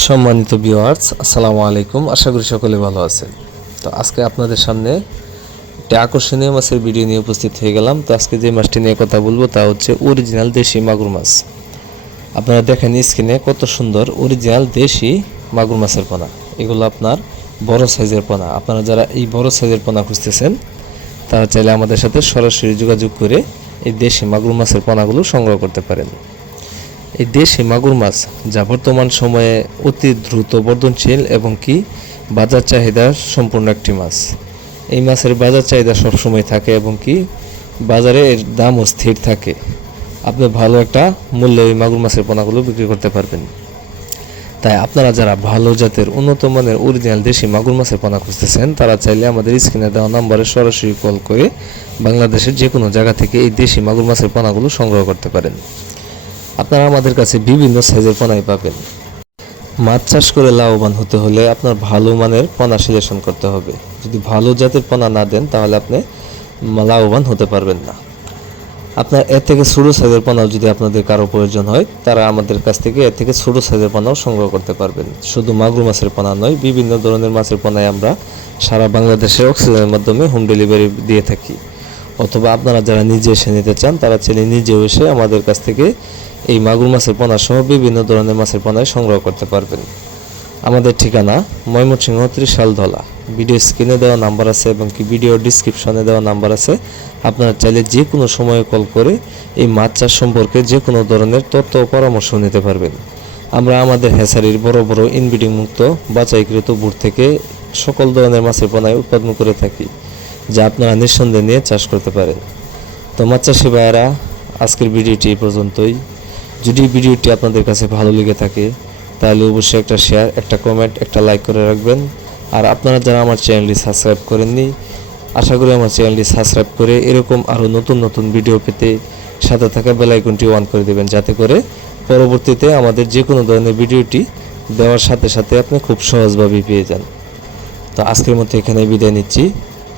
সম্মানিত ভিউয়ার্স আসসালামু আলাইকুম। আশা করি সকলে ভালো আছেন। তো আজকে আপনাদের সামনে একটি আকর্ষণীয় মাছের ভিডিও নিয়ে উপস্থিত হয়ে গেলাম। তো আজকে যে মাছটি নিয়ে কথা বলব তা হচ্ছে অরিজিনাল দেশি মাগুর মাছ। আপনারা দেখেন স্ক্রিনে কত সুন্দর অরিজিনাল দেশি মাগুর মাছের পোনা। এগুলো আপনার বড় সাইজের পোনা। আপনারা যারা এই বড় সাইজের পোনা খুঁজতেছেন, তারা চাইলে আমাদের সাথে সরাসরি যোগাযোগ করে এই দেশি মাগুর মাছের পোনাগুলো সংগ্রহ করতে পারেন। এই দেশি মাগুর মাছ, যা বর্তমান সময়ে অতি দ্রুত বর্ধনশীল এবং কি বাজার চাহিদা সম্পূর্ণ একটি মাছ। এই মাছের বাজার চাহিদা সবসময় থাকে এবং কি বাজারে এর দামও স্থির থাকে। আপনি ভালো একটা মূল্যে ওই মাগুর মাছের পোনাগুলো বিক্রি করতে পারবেন। তাই আপনারা যারা ভালো জাতের উন্নত মানের অরিজিনাল দেশি মাগুর মাছের পোনা খুঁজতেছেন, তারা চাইলে আমাদের স্ক্রিনে দেওয়া নম্বরে সরাসরি কল করে বাংলাদেশের যে কোনো জায়গা থেকে এই দেশি মাগুর মাছের পোনাগুলো সংগ্রহ করতে পারেন। আপনারা আমাদের কাছে বিভিন্ন সাইজের পোনাই পাবেন। মাছ চাষ করে লাভবান হতে হলে আপনার ভালো মানের পোনা সিলেকশন করতে হবে। যদি ভালো জাতের পোনা না দেন, তাহলে আপনি লাভবান হতে পারবেন না। আপনার এর থেকে ছোটো সাইজের পোনাও যদি আপনাদের কারও প্রয়োজন হয়, তারা আমাদের কাছ থেকে এর থেকে ছোটো সাইজের পোনাও সংগ্রহ করতে পারবেন। শুধু মাগুর মাছের পোনা নয়, বিভিন্ন ধরনের মাছের পোনায় আমরা সারা বাংলাদেশে অক্সিজেনের মাধ্যমে হোম ডেলিভারি দিয়ে থাকি। অথবা আপনারা যারা নিজে এসে নিতে চান, তারা চাইলে নিজেও এসে আমাদের কাছ থেকে এই মাগুর মাছের পোনা সহ বিভিন্ন ধরনের মাছের পোনায় সংগ্রহ করতে পারবেন। আমাদের ঠিকানা ময়মনসিংহ ত্রিশালধলা। ভিডিও স্ক্রিনে দেওয়া নাম্বার আছে এবং কি ভিডিও ডিসক্রিপশনে দেওয়া নাম্বার আছে। আপনারা চাইলে যে কোনো সময়ে কল করে এই মাছ চাষ সম্পর্কে যে কোনো ধরনের তথ্য পরামর্শ নিতে পারবেন। আমরা আমাদের হেসারির বড় বড় ইনব্রিডিং মুক্ত বাছাইকৃত বুট থেকে সকল ধরনের মাছের পোনায় উৎপাদন করে থাকি। যা আপনারা নিঃসন্দেহে নিয়ে চাষ করতে পারেন। তো মাছ চাষি ভাইয়েরা, আজকের ভিডিওটি এই পর্যন্তই। যদি ভিডিওটি আপনাদের কাছে ভালো লেগে থাকে, তাহলে অবশ্যই একটা শেয়ার একটা কমেন্ট একটা লাইক করে রাখবেন। আর আপনারা যারা আমার চ্যানেলটি সাবস্ক্রাইব করেননি, আশা করি আমার চ্যানেলটি সাবস্ক্রাইব করে এরকম আরও নতুন নতুন ভিডিও পেতে সাথে থাকা বেল আইকনটি অন করে দেবেন। যাতে করে পরবর্তীতে আমাদের যে কোনো ধরনের ভিডিওটি দেওয়ার সাথে সাথে আপনি খুব সহজভাবেই পেয়ে যান। তো আজকের মতো এখানে বিদায় নিচ্ছি।